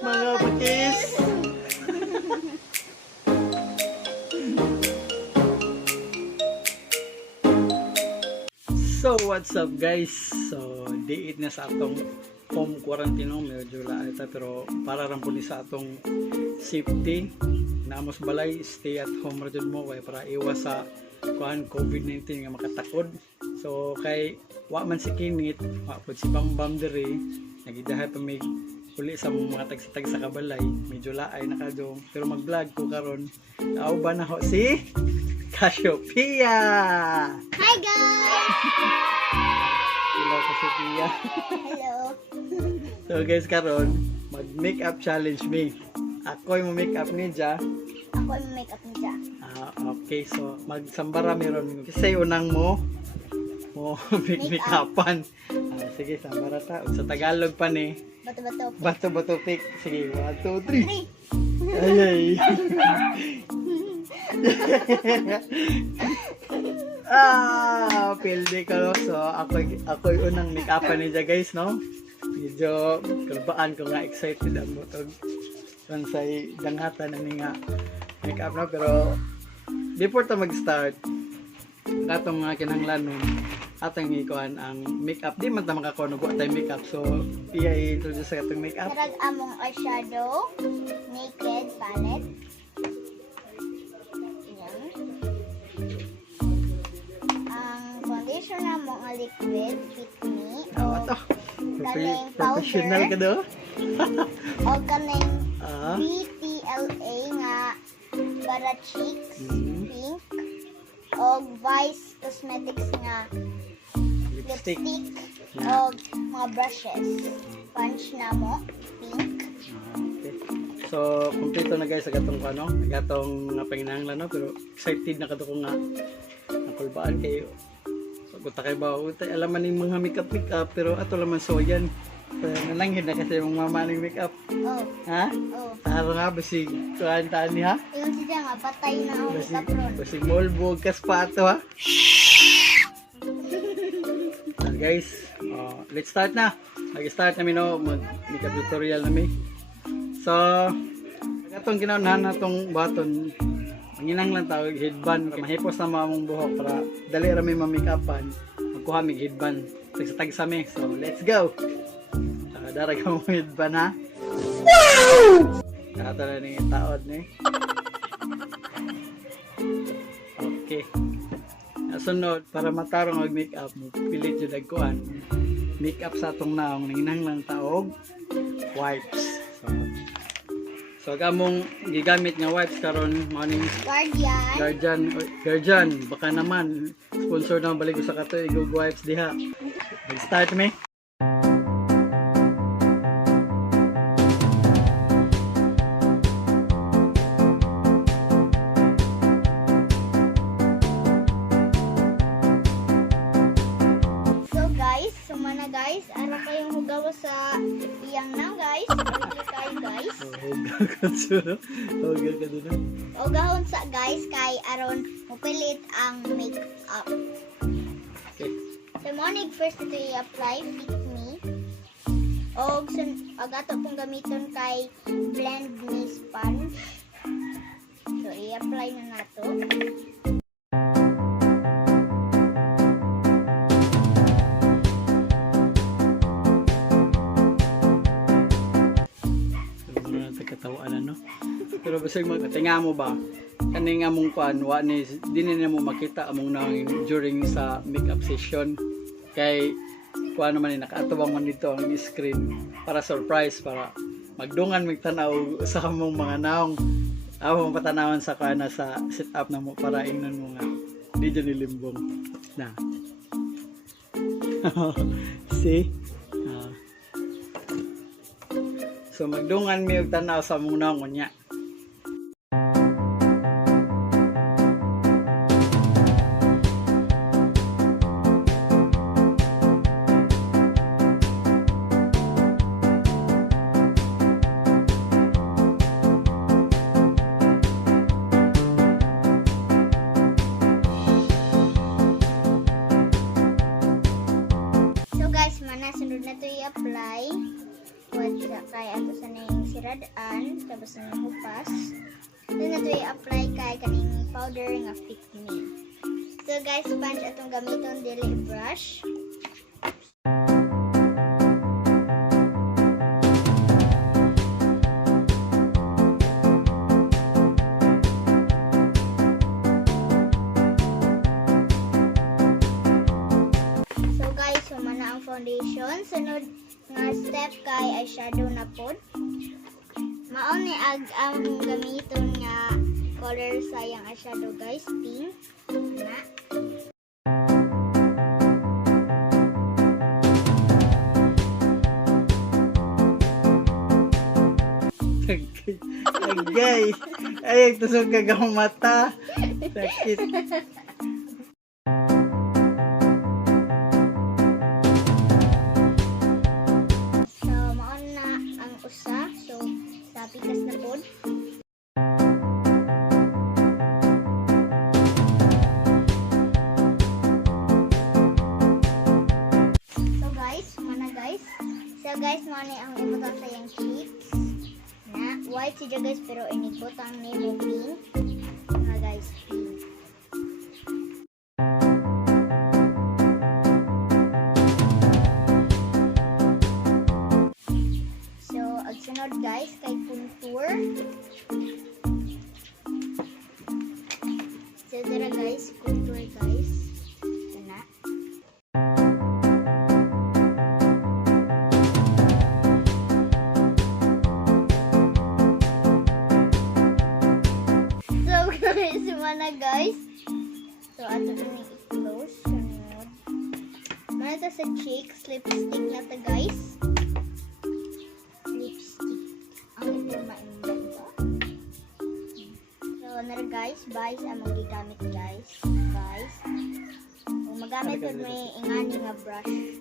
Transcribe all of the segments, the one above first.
Mga pakis. So what's up guys? So diit na sa atong home quarantine, medyo laay ta pero para ram puli sa atong safety namos balay stay at home ra jud mo kay para iwas sa kuan COVID-19 nga makatakod. So kay wa man si kinit, wa pud si Bambam diri nagidahay pa may uli sa mga tagsitag sa kabalay, medyo laay na kadong pero mag-vlog ko karon. Nauban na ho si Cassiopeia. Hi guys! Hello Cassiopeia. Hello. So guys, karon mag-makeup challenge me. Ako yung makeup ninja. Ako yung makeup niya. Okay, so magsambara meron kasi unang mo make-upan. Sige, sambara ta. Sa Tagalog pa ni. Bato-bato. Bato-bato pick. Sige, 1, 2, 3. Ay. Pildi ko. So, ako yung unang make-upan niya guys, no? Medyo kalbaan ko nga excited ang motog. Ang say dangatan na nga make-up na. Pero, before ta mag-start, katong mga kinanglanon, atang ikuan ang makeup. Di man ta makakunugo tayong makeup. So, i-introduce sa katong makeup. Sarag among eyeshadow, naked palette. Yan. Ang foundation na mo ang liquid, Fit Me. Ano to? Kaning Professional ka powder. do? O kaning Ah. BTLA nga para cheeks, Mhm. pink. O Vice Cosmetics nga Lipstick. lipstick. Yeah. O mga brushes. Punch na mo, pink. Okay. So, kumpleto na guys sa gatong ano, gatong panginahanglan no, pero excited na kadto ko nga nakulbaan kayo. So, kunta kay ba, alam man ning mga makeup pero ato laman so yan. Nalanghin na kasi yung mama ng makeup. Oh, Ha? oh. Taro nga basig tuan tani ha? Yung siya nga, patay na ang makeup ron. Basig molbog kas pato ha? Guys, let's start na. Mag-start namin no, mag-makeup tutorial namin. So, atong ginaunahan natong button, manginang lang tawag headband para mahipos na mamong buhok para dali ra may ma-makeupan. Magkuha mig headband. Tag sa mi. So, let's go. Darag mo headband ha. Wow! Ato na ning taod ni. Okay. Sunod, para matarong og makeup mo, pilit yung nagkuhan. Makeup sa atong naong nanginang lang taog wipes. So kamong gigamit nga wipes karon mao ning Guardian, baka naman sponsor na balik ko sa kato igog wipes diha. Mag-start me. Guys, ara kayong hugaw sa iyang na guys. Okay kayo guys. Hugaw ka dun. Hugahon sa guys kay aron mupilit ang makeup. Okay. So morning first ito i-apply Fit Me. Og ato pong gamiton kay Blend Me Sponge. So i-apply na nato. Katawaan ano. Pero basig magtinga mo ba? Kani nga mong kuan wa ni dinhi na mo makita among nang during sa makeup session kay kuan naman ni nakaatubang man dito ang screen para surprise para magdungan magtanaw sa among mga naong among patanawan sa kana sa setup na mo para ingnan mo nga di dyan nilimbong na. See? So magdungan mi og tanaw sa among naong unya. So guys, mana sunod na to i-apply. Kaya ato sa na yung siradaan tapos na hupas. Then nato i-apply kay kaning powder nga Fit Me. So guys, sponge atong gamiton dili brush. So guys, humana ang foundation. Sunod nga step kay eyeshadow na pod. Mao ni ang gamiton nga color sa yang eyeshadow guys, pink na. Agay. Ay, tusog kagang mata. Sakit. So mao na ang usa. So sa pikas na pod. So guys, mo ni ang ibutang sa yung cheeks. Na white siya guys pero inibutang ni mo pink. Na guys, pink. So ang sunod guys kay contour. So dira guys, contour guys. Kana. Mana guys. So ato na i-close. Sunod. Mana ta sa cheeks. Lipstick na ta guys. Lipstick. Ang ito maindan to. So nara guys. Guys, ang magigamit guys. Guys. Kung magamit yun may ingani nga brush.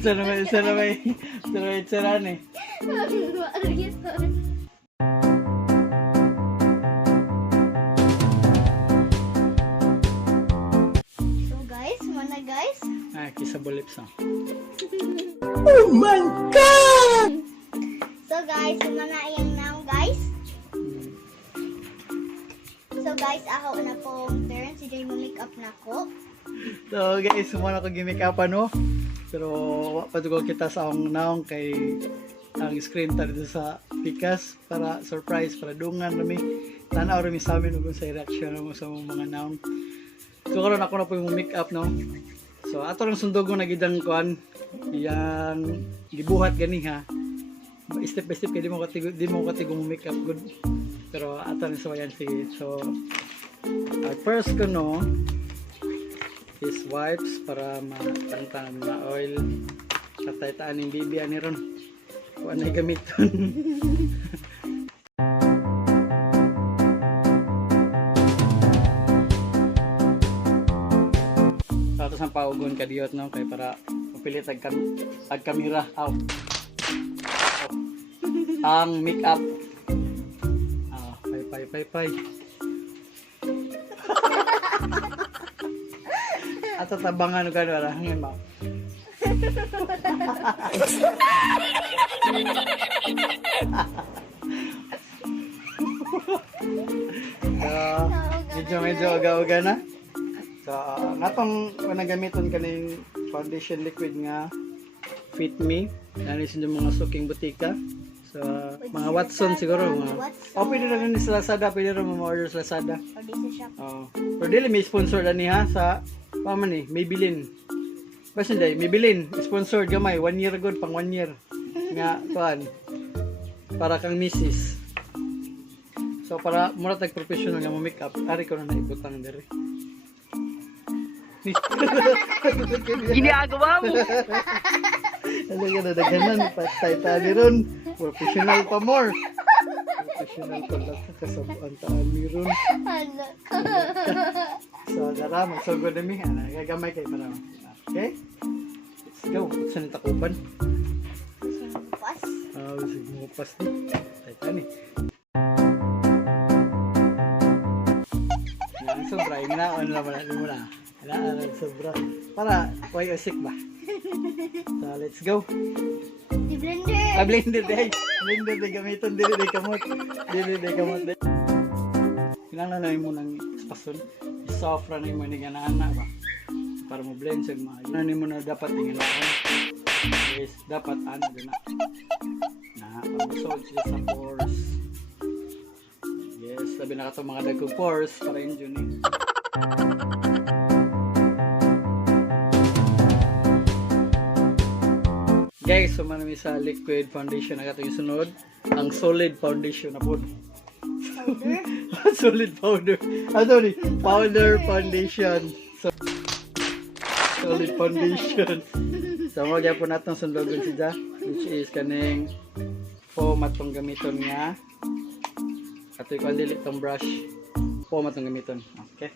Isa na may itsaraan eh. So guys, mana guys? Kissable lips ah. Oh my God! So guys, mana yung now guys? So guys, ako na pong parents, si Jay mo make up na ko. So guys, sumana ko gimmick up no. Pero patugol kita sa akong naong kay ang screen ta dito sa pikas para surprise para dungan rami. Tanaw rami sa amin kung sa reaction mo sa mga naong. So karon ako na po yung make up no. So ato lang sundugo na gidang kuan yang gibuhat gani ha. Step by step kay di mo katigo mo make up good. Pero ato ni so yan sige. So first ko no is wipes para matangtang na oil kataytaan ng bibi ani ron kung anay gamiton. Tapos ang paugon kadiyot no kay para mapilit ag kamera out ang make up pay ato tabangan ka wala hangin mo. Medyo aga-aga na. So, natong panagamiton kaning foundation liquid nga Fit Me. Nani sa mga suking butika. So, mga Watson siguro. Pwede na rin sa Lazada. Pwede rin ma-order sa Lazada. Or di sa shop. Pero dili may sponsor na niya sa paman eh, Maybelline. Basta hindi, Maybelline. Sponsored gamay. 1 year good, pang 1 year. Nga, kuhan. Para kang misis. So, para mura tag-professional nga mo make-up, ari ko na naibutang diri. Ginagawa mo! Ano ka na naganan, patay-tali ron. Professional pa more. Professional pa lang kasabuan taan ni ron. So, dara, magsugod na mi. Gagamay kayo para. Okay? Let's go. Saan yung takupan? Pas. Sige mo pas ni. Tayo ni. Yan, sobra. Yung naon naman natin muna. Kailangan sobra. Para, why sick ba? So, let's go. Di blender. Blender day. Blender day gamiton. Dili kamot. Kailangan na mo ng spason. Isofra na mo ni ganana ba? Para mo blend sa maayo. Ano mo na dapat inginaan? Yes, dapat ano din na pag-solve siya sa pores. Yes, sabi na ka mga dagkong pores para yun yun eh. Guys, so manami sa liquid foundation na kato yung sunod. Ang solid foundation na po. Powder. Solid powder. Sorry, powder foundation. So, solid foundation. So, magya po natin sundogon siya, which is kaning foam at tong gamiton nga. Ato yung dili tong brush. Foam at tong gamiton. Okay.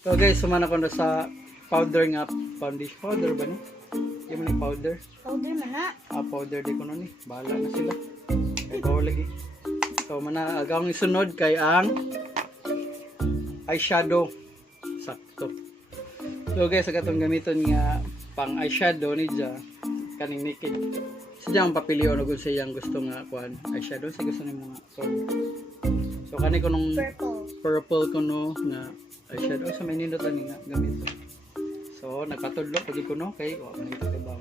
So guys, sumana ko na sa powder nga foundation. Powder ba ni? Yung ni powder. Powder man na. Powder di ko na ni. Bahala na sila. Kaya bawal lagi. So mana agawang isunod kay ang eyeshadow. Sakto. So guys, agatong gamiton nga pang eyeshadow ni Ja kaning naked. Sadya ang papilion kung siyang gusto nga kuan eyeshadow sa gusto ni mga color. So kani ko nung purple ko no nga eyeshadow sa may nindot ani nga gamit. So nagpatudlo ko di ko no kay wa man ito ba.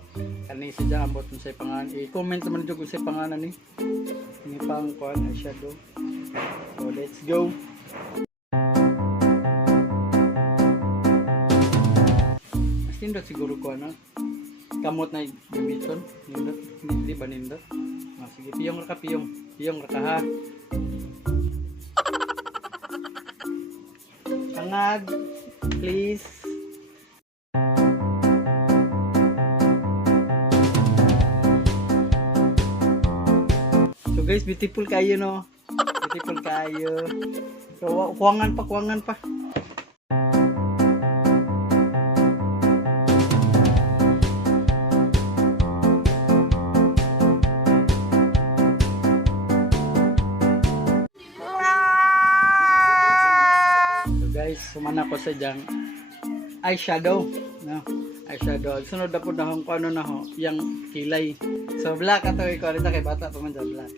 Kani sadya ambot mo sa pangalan. I-comment naman jud kung sa pangalan ni. Ini pang kuan eyeshadow. So let's go. Nindot siguro ko ano. Kamot na gamiton. Nindot. Hindi ba nindot? Sige, piyong raka piyong. Piyong raka ha. Angad, please. So guys, beautiful kayo no. Beautiful kayo. So, kuwangan pa. Sumana ko sa diyang eyeshadow no? Eyeshadow sunod na po na kung ano na ho yung kilay so black ato ko rin kay bata pa man dyan black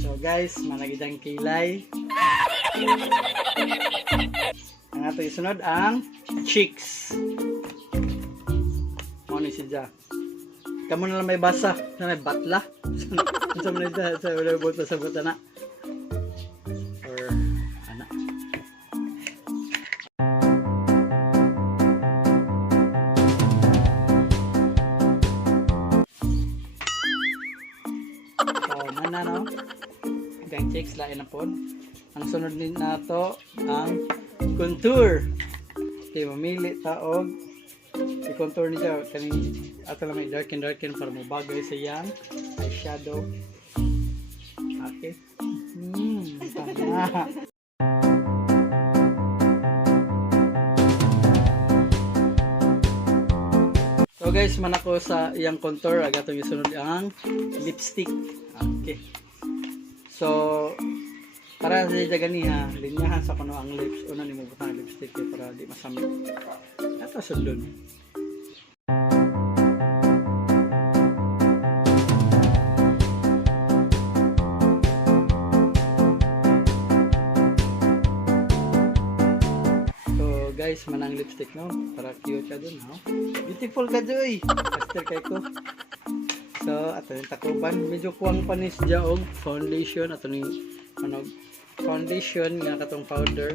so guys managidang kilay ang ato isunod ang cheeks mo ni si Ja. Kamu na lang may basa, na may batla. Sa mga ito, sa wala buta sa buta na. Or, anak. So, mana no? Hanggang checks lain na po. Ang sunod din na to, ang contour. Okay, mamili taog. I-contour niya kaning ato lang may darken para mabagay sa yang eyeshadow. Okay. Tama. So guys, man ako sa iyang contour, agatong isunod ang lipstick. Okay. So para sa ganiha, linyahan sa kuno ang lips, una nimo butang lipstick para di masamit. Ato sundon. Guys, manang lipstick no para cute ka dun no? Beautiful ka joy master kay ko so ato yung takuban medyo kuwang panis dya og foundation ato ni ano foundation nga katong powder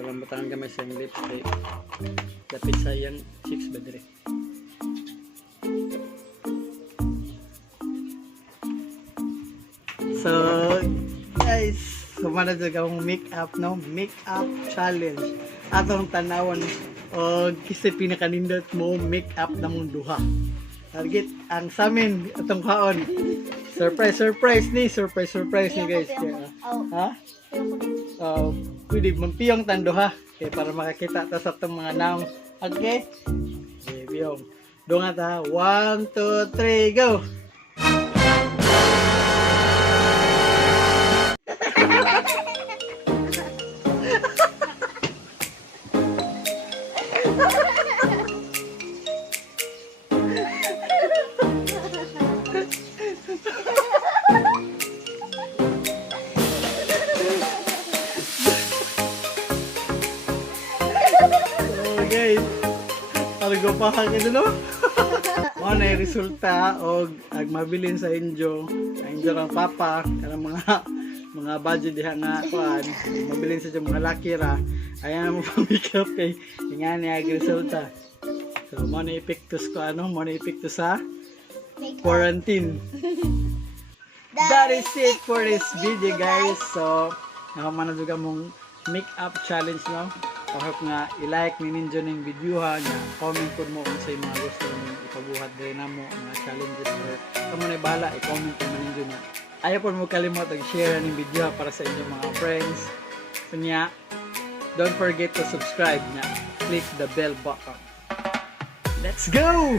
talambutan gamay sa lipstick dapit sa iyang cheeks ba dire So, guys, sumana dyan akong make-up, no? Make-up challenge. Atong tanawon, o kasi pinakanindot mo, make-up na mong duha. Target, ang samin, atong kaon. Surprise ni guys. Kaya, ha? Pwede mampiyong tando ha. Okay, para makakita ta sa itong mga naong. Okay? Okay, piyong. Doon nga ta. 1, 2, 3, go! So guys, argo pa kayo no? Mo na yung resulta og ag mabilin sa inyo. Ang inyo ang papa kanang mga budget diha nga kuan, mabilin sa mga laki ra. Ayan mo pa makeup kay nga ni ag resulta. So mo na epektos ko mo na epektos sa quarantine. That is it for this video guys. So nakamana juga mong make-up challenge no. I hope nga i-like ni ninyo ng video ha, nga comment po mo kung sa mga gusto nyo ipabuhat din na mo mga challenges or kamo na bala i-comment po man ninyo na ayaw po mo kalimot share ng video ha, para sa inyong mga friends. Kunya, don't forget to subscribe nga, click the bell button. Let's go!